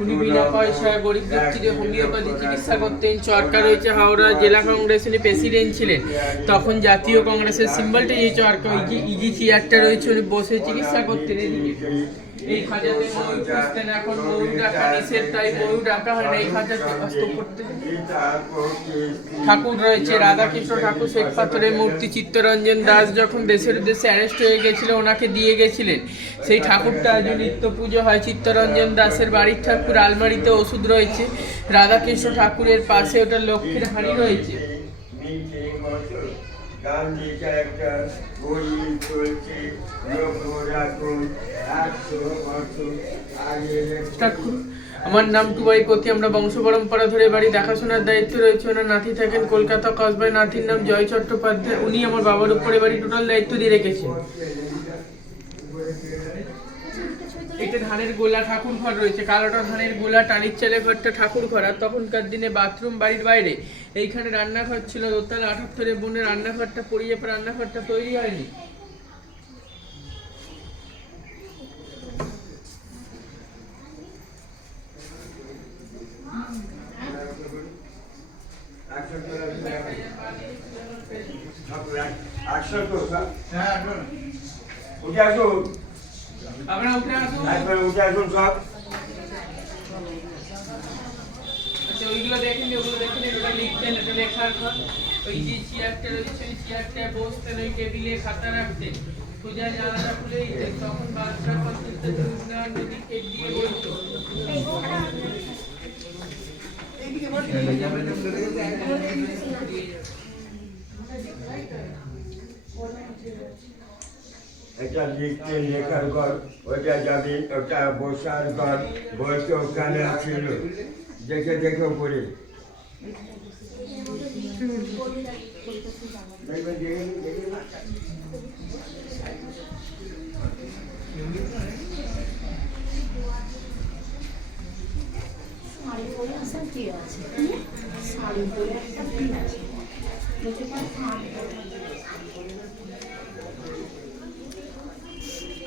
উনি বিনা পয়সায় গরিব ব্যক্তিদের হোমিওপ্যাথি চিকিৎসা করতেন। চরকা রয়েছে হাওড়া জেলা কংগ্রেস, উনি প্রেসিডেন্ট ছিলেন। তখন জাতীয় কংগ্রেসের সিম্বলটা এই চরকা, ইজি চেয়ারটা রয়েছে, উনি বসে চিকিৎসা করতেন। এদিকে এই খাঁচাতে ময়ূর পুষতেন, এখন ময়ূর ডাকা নিষেধ, তাই ময়ূর ডাকা হয় না এই খাঁচাতে। ঠাকুর রয়েছে রাধাকৃষ্ণ ঠাকুর, শ্বেত পাথরের মূর্তি। চিত্তরঞ্জন দাস যখন দেশের উদ্দেশ্যে অ্যারেস্ট হয়ে গেছিল, ওনাকে দিয়ে গেছিলেন সেই ঠাকুরটা আজও নিত্য পুজো হয়। চিত্তরঞ্জন দাসের বাড়ির ঠাকুর, আলমারিতে ওষুধ রয়েছে। রাধাকৃষ্ণ ঠাকুরের পাশে ওটা লক্ষ্মীর হাঁড়ি রয়েছে। আমার নাম টুবাইপতি। আমরা বংশ পরম্পরা ধরে বাড়ি দেখাশোনার দায়িত্ব রয়েছে। ওনার নাতি থাকেন কলকাতা কসবায়, নাতির নাম জয় চট্টোপাধ্যায়। উনি আমার বাবার উপরে বাড়ি টোটাল দায়িত্ব দিয়ে রেখেছেন। এটা ধানের গোলা ঠাকুর ঘর রয়েছে, কালোটা ধানের গোলা, টালির চালের ঘরটা ঠাকুর ঘর। আর তখনকার দিনে বাথরুম বাড়ির বাইরে, এইখানে রান্নাঘর ছিল দোতলা 78 বনে। রান্নাঘরটা পড়িয়ে পর রান্নাঘরটা তৈরি হয়নি। আপনারা উঠে আসুন সব। আচ্ছা, ওইগুলো দেখেন, ওগুলো দেখেন। এটা লিখতেন, এটা লেখার ঘর। ওই যে চেয়ারটা রয়েছে, ওই চেয়ারটায় বসতেন, ওই টেবিলে খাতা রাখতেন, পূজা জানালা খুলে দিতেন। তখন বাচ্চা পাত্রতে যমুনা নদী কেট দিয়ে বলতো। এটা লিখতে লেখার ঘর, ওইটা যাবি, ওটা বসার ঘর, বসে ওখানে ছিল, দেখে দেখে পড়ে।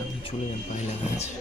আপনি চলে যান, পায়ে লাগা আছে।